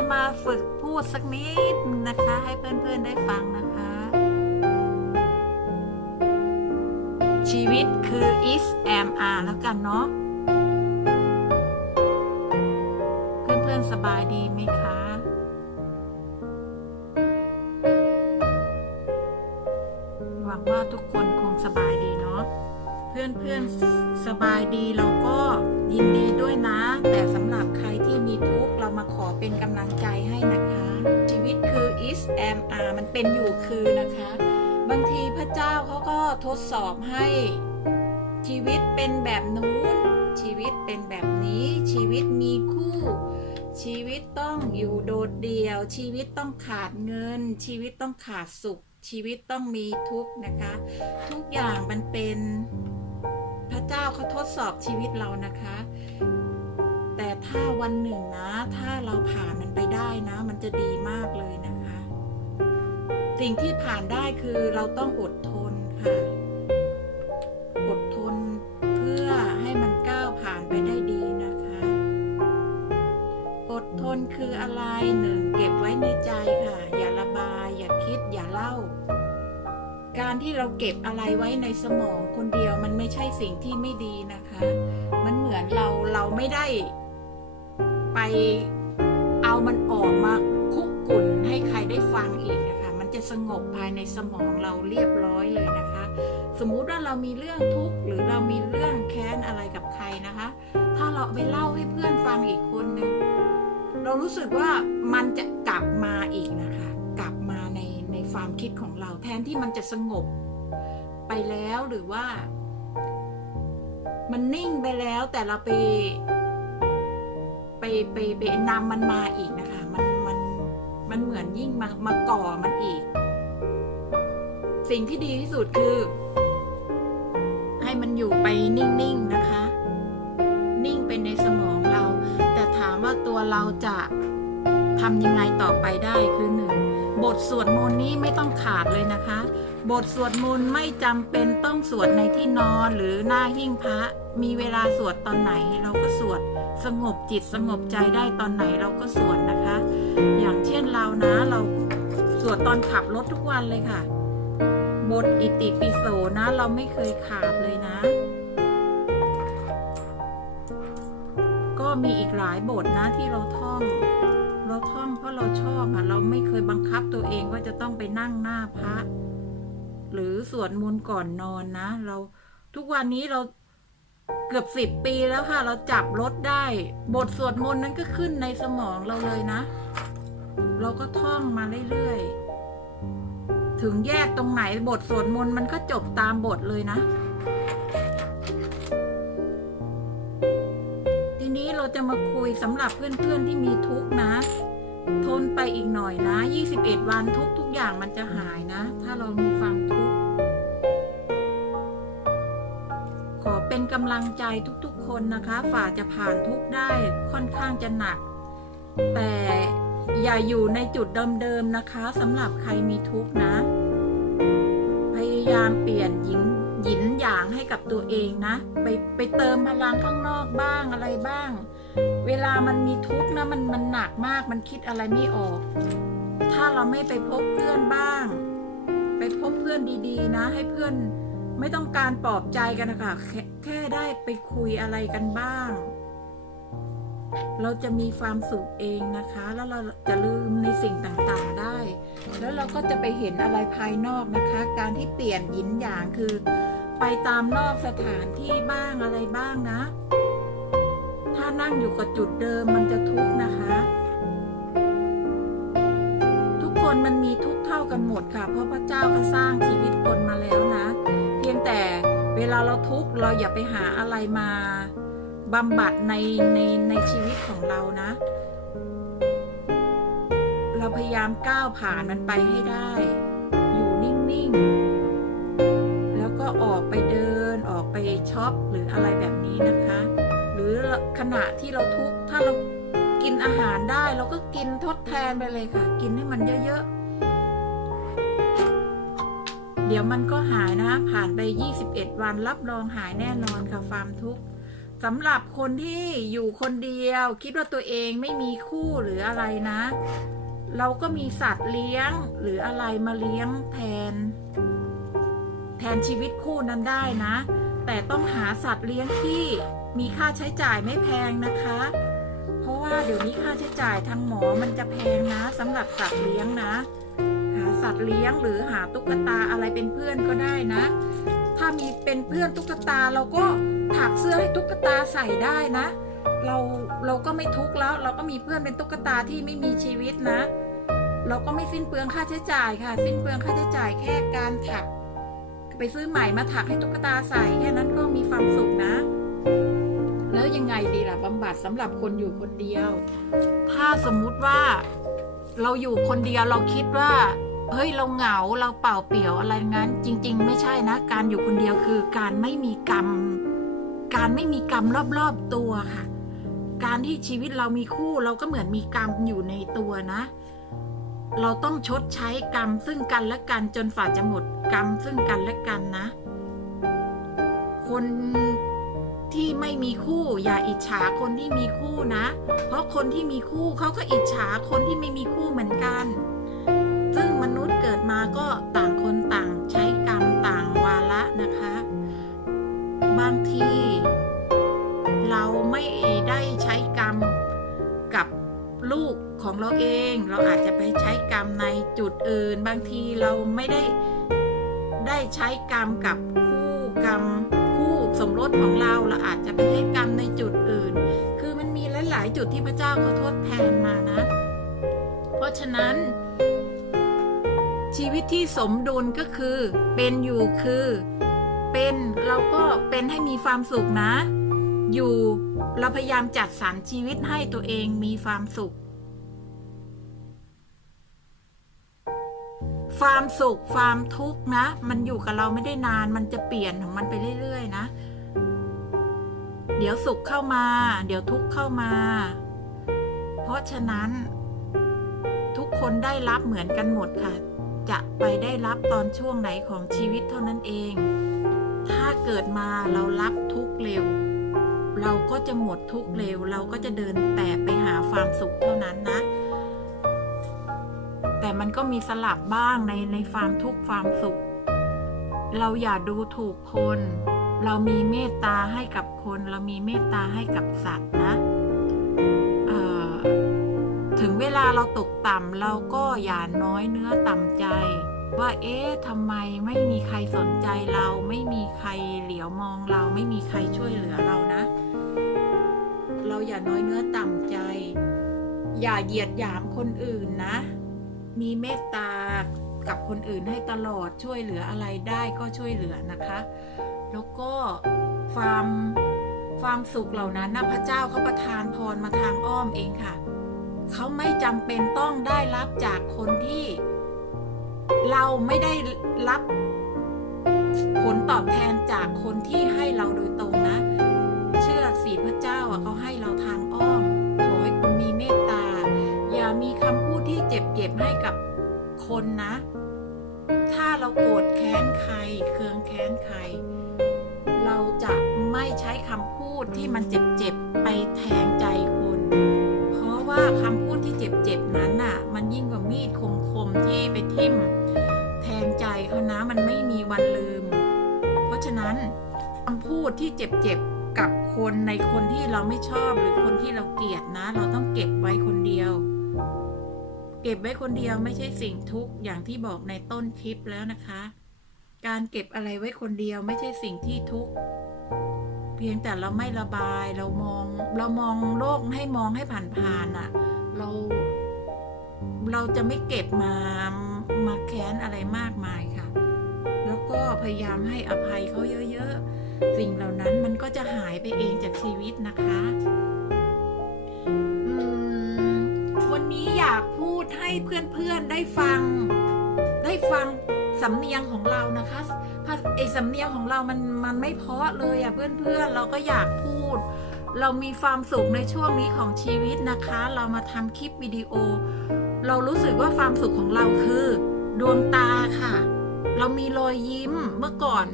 จะมาฝึกพูดสักนิดนะคะ ให้เพื่อนๆได้ฟังนะคะ ชีวิตคือ is am are แล้วกันเนาะเพื่อนๆสบายดีไหมคะ หวังว่าทุกคนคงสบายดีเนาะ เพื่อนๆสบายดีเราก็ ยินดีด้วยนะ แต่สำหรับใครที่มีทุกข์เรามาขอเป็นกำลังใจให้นะคะ ชีวิตคือ is am are มันเป็นอยู่คือนะคะ บางทีพระเจ้าเขาก็ทดสอบให้ชีวิตเป็นแบบนู้น ชีวิตเป็นแบบนี้ ชีวิตมีคู่ ชีวิตต้องอยู่โดดเดี่ยว ชีวิตต้องขาดเงิน ชีวิตต้องขาดสุข ชีวิตต้องมีทุกข์นะคะ ทุกอย่างมันเป็น เจ้าเขาทดสอบชีวิตเรานะคะ แต่ถ้าวันหนึ่งนะ ถ้าเราผ่านมันไปได้นะ มันจะดีมากเลยนะคะ สิ่งที่ผ่านได้คือเราต้องอดทนค่ะ อดทนเพื่อให้มันก้าวผ่านไปได้ดีนะคะ อดทนคืออะไรหนึ่งเก็บไว้ในใจค่ะ อย่าระบาย อย่าคิด อย่าเล่า การที่เราเก็บอะไรไว้ในสมองคนเดียวมันไม่ใช่สิ่งที่ไม่ดีนะคะ มันเหมือนเราเราไม่ได้ไปเอามันออกมาคุกกุ่นให้ใครได้ฟังอีกนะคะ มันจะสงบภายในสมองเราเรียบร้อยเลยนะคะ สมมุติว่าเรามีเรื่องทุกข์หรือเรามีเรื่องแค้นอะไรกับใครนะคะ ถ้าเราไปเล่าให้เพื่อนฟังอีกคนนึง เรารู้สึกว่ามันจะกลับมาอีกนะคะ ความคิดของเรา แทนที่มันจะสงบไปแล้วหรือว่า มันนิ่งไปแล้วแต่เราไป ไปไปไปนำมันมาอีกนะคะ มันมันมันเหมือนยิ่งมามาก่อมันอีก สิ่งที่ดีที่สุดคือ ให้มันอยู่ไปนิ่งๆนะคะ นิ่งไปในสมองเรา แต่ถามว่าตัวเราจะทำยังไงต่อไปได้คือหนึ่ง บทสวดมนต์นี้ไม่ต้องขาดเลยนะคะ บทสวดมนต์ไม่จำเป็นต้องสวดในที่นอนหรือหน้าหิ้งพระ มีเวลาสวดตอนไหน เราก็สวดสงบจิตสงบใจได้ตอนไหนเราก็สวดนะคะ อย่างเช่นเรานะเราสวดตอนขับรถทุกวันเลยค่ะ บทอิติปิโสนะ เราไม่เคยขาดเลยนะ ก็มีอีกหลายบทนะที่เราท่อง ท่องเพราะเราชอบอะเราไม่เคยบังคับตัวเองว่าจะต้องไปนั่งหน้าพระ หรือสวดมนต์ก่อนนอนนะ เราทุกวันนี้เราเกือบสิบปีแล้วค่ะ เราจับรถได้ บทสวดมนต์นั้นก็ขึ้นในสมองเราเลยนะ เราก็ท่องมาเรื่อยๆ ถึงแยกตรงไหนบทสวดมนต์มันก็จบตามบทเลยนะ ทีนี้เราจะมาคุยสำหรับเพื่อนๆที่มีทุกข์นะ ทนไปอีกหน่อยนะ 21 วันทุกทุกอย่างมันจะหายนะ ถ้าเรามีความทุกข์ขอเป็นกำลังใจทุกๆ คนนะคะ ฝ่าจะผ่านทุกได้ค่อนข้างจะหนัก แต่อย่าอยู่ในจุดเดิมๆนะคะสำหรับใครมีทุกข์นะ พยายามเปลี่ยนหญิงหยินหยางให้กับตัวเองนะ ไปไปเติมพลังข้างนอกบ้างอะไรบ้าง เวลามันมีทุกข์นะมันมันหนักมากมันคิดอะไรไม่ออก ถ้าเราไม่ไปพบเพื่อนบ้าง ไปพบเพื่อนดีๆ นะ ให้เพื่อนไม่ต้องการปลอบใจกันนะคะแค่แค่ได้ไปคุยอะไรกันบ้าง เราจะมีความสุขเองนะคะ แล้วเราจะลืมในสิ่งต่างๆได้ แล้วเราก็จะไปเห็นอะไรภายนอกนะคะ การที่เปลี่ยนหยินหยางคือ ไปตามนอกสถานที่บ้างอะไรบ้างนะ นั่งอยู่กับจุดเดิมมันจะทุกข์นะคะ ทุกคนมันมีทุกข์เท่ากันหมดค่ะ เพราะพระเจ้าก็สร้างชีวิตคนมาแล้วนะ เพียงแต่เวลาเราทุกข์เราอย่าไปหาอะไรมาบำบัดในในในชีวิตของเรานะ เราพยายามก้าวผ่านมันไปให้ได้ อยู่นิ่งๆ แล้วก็ออกไปเดินออกไปช็อปหรืออะไรแบบนี้นะคะ ขณะที่เราทุกข์ถ้าเรากินอาหารได้เราก็กินทดแทนไปเลยค่ะ กินให้มันเยอะๆ เดี๋ยวมันก็หายนะผ่านไป 21 วันรับรองหายแน่นอนค่ะความทุกข์สำหรับคนที่อยู่คนเดียว คิดว่าตัวเองไม่มีคู่หรืออะไรนะ เราก็มีสัตว์เลี้ยงหรืออะไรมาเลี้ยงแทน แทนชีวิตคู่นั้นได้นะ แต่ต้องหาสัตว์เลี้ยงที่ มีค่าใช้จ่ายไม่แพงนะคะ เพราะว่าเดี๋ยวนี้ค่าใช้จ่ายทางหมอมันจะแพงนะสำหรับสัตว์เลี้ยงนะ หาสัตว์เลี้ยงหรือหาตุ๊กตาอะไรเป็นเพื่อนก็ได้นะ ถ้ามีเป็นเพื่อนตุ๊กตาเราก็ถักเสื้อให้ตุ๊กตาใส่ได้นะ เราเราก็ไม่ทุกข์แล้ว เราก็มีเพื่อนเป็นตุ๊กตาที่ไม่มีชีวิตนะ เราก็ไม่สิ้นเปลืองค่าใช้จ่ายค่ะ สิ้นเปลืองค่าใช้จ่ายแค่การถัก ไปซื้อใหม่มาถักให้ตุ๊กตาใส่แค่นั้นก็มีความสุขนะ แล้วยังไงดีล่ะบำบัดสำหรับคนอยู่คนเดียว ถ้าสมมุติว่าเราอยู่คนเดียวเราคิดว่าเฮ้ยเราเหงาเราเปล่าเปลี่ยวอะไรงั้น จริง ๆ ไม่ใช่นะ การอยู่คนเดียวคือการไม่มีกรรม การไม่มีกรรมรอบๆตัวค่ะ การที่ชีวิตเรามีคู่เราก็เหมือนมีกรรมอยู่ในตัวนะ เราต้องชดใช้กรรมซึ่งกันและกันจนฝ่าจะหมดกรรมซึ่งกันและกันนะ คน ที่ไม่มีคู่อย่าอิจฉาคนที่มีคู่นะ เพราะคนที่มีคู่เขาก็อิจฉาคนที่ไม่มีคู่เหมือนกัน ซึ่งมนุษย์เกิดมาก็ต่างคนต่างใช้กรรมต่างวาระนะคะ บางที เราไม่ได้ใช้กรรมกับลูกของเราเอง เราอาจจะไปใช้กรรมในจุดอื่น บางทีเราไม่ได้ได้ใช้กรรมกับ รสของเราเราอาจจะไปให้กรรมในจุดอื่น คือมันมีหลาย ๆ จุดที่พระเจ้าเขาทดแทนมานะ เพราะฉะนั้น ชีวิตที่สมดุลก็คือเป็นอยู่คือเป็นเราก็เป็นให้มีความสุขนะ อยู่เราพยายามจัดสรรชีวิตให้ตัวเองมีความสุข ความสุขความทุกข์นะ มันอยู่กับเราไม่ได้นาน มันจะเปลี่ยนของมันไปเรื่อย ๆ นะ เดี๋ยวสุขเข้ามา เดี๋ยวทุกข์เข้ามา เพราะฉะนั้น ทุกคนได้รับเหมือนกันหมดค่ะ จะไปได้รับตอนช่วงไหนของชีวิตเท่านั้นเอง ถ้าเกิดมาเรารับทุกเร็ว เราก็จะหมดทุกเร็ว เราก็จะเดินแต่ไปหาความสุขเท่านั้นนะ แต่มันก็มีสลับบ้างในในความทุกข์ความสุข เราอย่าดูถูกคน เรามีเมตตาให้กับคน เรามีเมตตาให้กับสัตว์นะถึงเวลาเราตกต่ำเราก็อย่าน้อยเนื้อต่ำใจ ว่าเอ๊ะทำไมไม่มีใครสนใจเราไม่มีใครเหลียวมองเราไม่มีใครช่วยเหลือเรานะ เราอย่าน้อยเนื้อต่ำใจ อย่าเหยียดหยามคนอื่นนะ มีเมตตากับคนอื่นให้ตลอดช่วยเหลืออะไรได้ก็ช่วยเหลือนะคะ แล้วก็ความความสุขเหล่านั้นนะพระเจ้าเขาประทานพรมาทางอ้อมเองค่ะ เขาไม่จำเป็นต้องได้รับจากคนที่ เราไม่ได้รับผลตอบแทนจากคนที่ให้เราโดยตรงนะ เชื่อสิพระเจ้าอะเขาให้เราทางอ้อม ขอให้คุณมีเมตตา อย่ามีคำพูดที่เจ็บเก็บให้กับคนนะ ถ้าเราโกรธแค้นใคร เคืองแค้นใคร เราจะไม่ใช้คำพูดที่มันเจ็บๆ ไปแทงใจคน เพราะว่าคำพูดที่เจ็บๆ นั้นน่ะ มันยิ่งกว่ามีดคมๆ ที่ไปทิ่มแทงใจเขานะมันไม่มีวันลืม เพราะฉะนั้นคำพูดที่เจ็บๆ กับคนในคนที่เราไม่ชอบหรือคนที่เราเกลียดนะ เราต้องเก็บไว้คนเดียว เก็บไว้คนเดียวไม่ใช่สิ่งทุกข์อย่างที่บอกในต้นคลิปแล้วนะคะ การเก็บอะไรไว้คนเดียวไม่ใช่สิ่งที่ทุกข์เพียงแต่เราไม่ระบายเรามอง เรามองโลกให้มองให้ผ่านๆอะ เรา เราจะไม่เก็บมามาแค้นอะไรมากมายค่ะ แล้วก็พยายามให้อภัยเขาเยอะๆ สิ่งเหล่านั้นมันก็จะหายไปเองจากชีวิตนะคะวันนี้อยากพูดให้เพื่อนๆได้ฟัง ได้ฟัง สำเนียงของเรานะคะไอสำเนียงของเรามันมันไม่เพาะเลยอะเพื่อนๆ เราก็อยากพูด เรามีความสุขในช่วงนี้ของชีวิตนะคะ เรามาทำคลิปวิดีโอ เรารู้สึกว่าความสุขของเราคือ ดวงตาค่ะ เรามีรอยยิ้มเมื่อก่อน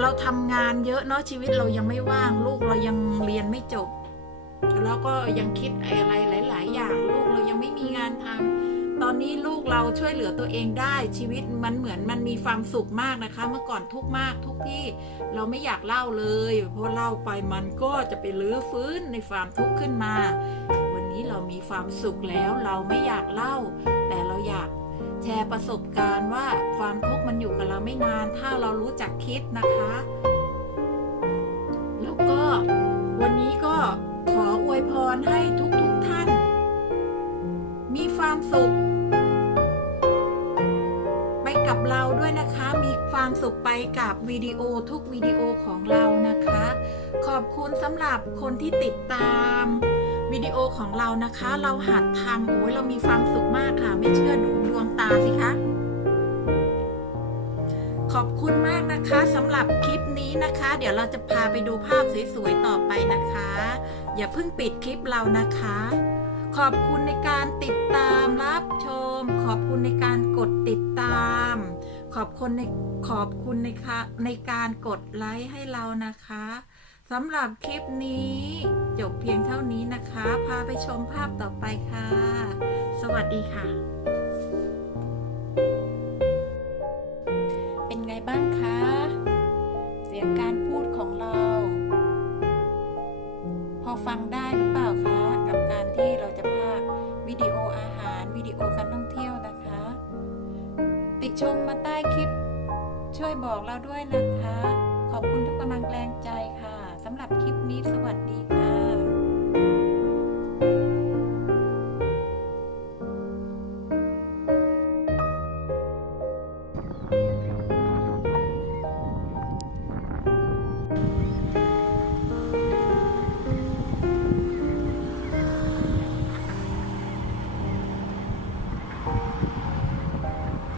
เราทำงานเยอะเนาะชีวิตเรายังไม่ว่างลูกเรายังเรียนไม่จบ แล้วก็ยังคิดอะไรหลาย เราช่วยเหลือตัวเองได้ชีวิตมันเหมือนมันมีความสุขมากนะคะ เมื่อก่อนทุกมากทุกที่เราไม่อยากเล่าเลย เพราะเล่าไปมันก็จะไปลื้อฟื้นในความทุกข์ขึ้นมา วันนี้เรามีความสุขแล้วเราไม่อยากเล่า แต่เราอยากแชร์ประสบการณ์ว่าความทุกข์มันอยู่กับเราไม่นาน ถ้าเรารู้จักคิดนะคะ แล้วก็วันนี้ก็ขออวยพรให้ทุกๆทท่าน มีความสุข ความสุขไปกับวิดีโอทุกวิดีโอของเรานะคะ ขอบคุณสำหรับคนที่ติดตามวิดีโอของเรานะคะ เราหัดทำโอ้ยเรามีความสุขมากค่ะ ไม่เชื่อดูดวงตาสิคะขอบคุณมากนะคะสำหรับคลิปนี้นะคะ เดี๋ยวเราจะพาไปดูภาพสวยๆต่อไปนะคะ อย่าเพิ่งปิดคลิปเรานะคะ ขอบคุณในการติดตามรับชม ขอบคุณในการกดติดตาม ขอบคุณในขอบคุณในคะในการกดไลค์ให้เรานะคะสำหรับคลิปนี้จบเพียงเท่านี้นะคะ พาไปชมภาพต่อไปค่ะ สวัสดีค่ะ